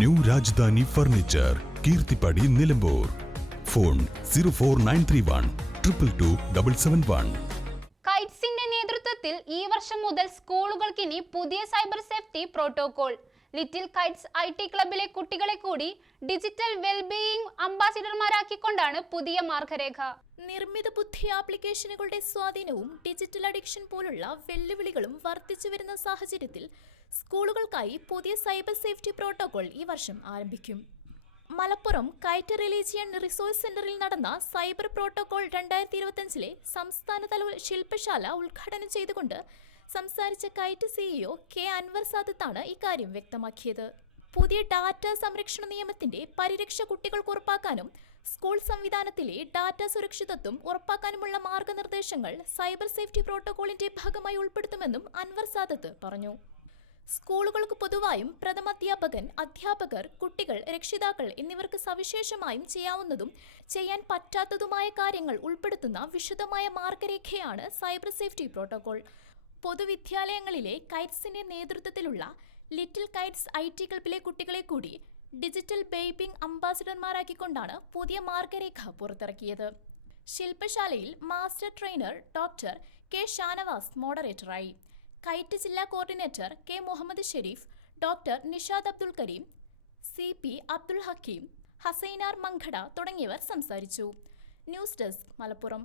New Rajdhani furniture Keerthippadi Nilambur. Phone zero four nine three one triple two double seven one. കൈറ്റ്സിന്റെ നേതൃത്വത്തിൽ ഈ വർഷം മുതൽ സ്കൂളുകൾക്കിനി പുതിയ cyber safety protocol. Little Kites I T ക്ലബിലെ കുട്ടികളെ കൂടി ഡിജിറ്റൽ വെൽബീയിങ് അംബാസിഡർമാരാക്കിക്കൊണ്ടാണ് പുതിയ മാർഗരേഖ. നിർമ്മിത ബുദ്ധി ആപ്ലിക്കേഷനുകളുടെ സ്വാധീനവും ഡിജിറ്റൽ അഡിക്ഷൻ പോലുള്ള വെല്ലുവിളികളും വർദ്ധിച്ചു വരുന്ന സാഹചര്യത്തിൽ സ്കൂളുകൾക്കായി പുതിയ സൈബർ സേഫ്റ്റി പ്രോട്ടോകോൾ ഈ വർഷം ആരംഭിക്കും. മലപ്പുറം കയറ്റ റിലീജിയൻ റിസോഴ്സ് സെന്ററിൽ നടന്ന സൈബർ പ്രോട്ടോകോൾ രണ്ടായിരത്തി ഇരുപത്തിയഞ്ചിലെ സംസ്ഥാനതല ശില്പശാല ഉദ്ഘാടനം ചെയ്തുകൊണ്ട് സംസാരിച്ച കൈറ്റ് സിഇഒ കെ അൻവർ സാദത്താണ് ഇക്കാര്യം വ്യക്തമാക്കിയത്. പുതിയ ഡാറ്റ സംരക്ഷണ നിയമത്തിന്റെ പരിരക്ഷ കുട്ടികൾക്ക് ഉറപ്പാക്കാനും സ്കൂൾ സംവിധാനത്തിലെ ഡാറ്റ സുരക്ഷിതത്വം ഉറപ്പാക്കാനുമുള്ള മാർഗനിർദ്ദേശങ്ങൾ സൈബർ സേഫ്റ്റി പ്രോട്ടോകോളിന്റെ ഭാഗമായി ഉൾപ്പെടുത്തുമെന്നും അൻവർ സാദത്ത് പറഞ്ഞു. സ്കൂളുകൾക്ക് പൊതുവായും പ്രഥമാധ്യാപകൻ അധ്യാപകർ കുട്ടികൾ രക്ഷിതാക്കൾ എന്നിവർക്ക് സവിശേഷമായും ചെയ്യാവുന്നതും ചെയ്യാൻ പറ്റാത്തതുമായ കാര്യങ്ങൾ ഉൾപ്പെടുത്തുന്ന വിശദമായ മാർഗരേഖയാണ് സൈബർ സേഫ്റ്റി പ്രോട്ടോകോൾ. പൊതുവിദ്യാലയങ്ങളിലെ കൈറ്റ്സിന്റെ നേതൃത്വത്തിലുള്ള ലിറ്റിൽ കൈറ്റ്സ് ഐ ടി ക്ലബിലെ കുട്ടികളെ കൂടി ഡിജിറ്റൽ ബേബിംഗ് അംബാസിഡർമാരാക്കിക്കൊണ്ടാണ് പുതിയ മാർഗരേഖ പുറത്തിറക്കിയത്. ശില്പശാലയിൽ master trainer doctor K Shanavas മോഡറേറ്ററായി. KITE ജില്ലാ coordinator K Muhammad Sherif doctor Nishad Abdul Kareem C P Abdul Hakeem Hasainar Mankada തുടങ്ങിയവർ സംസാരിച്ചു. News desk Malappuram.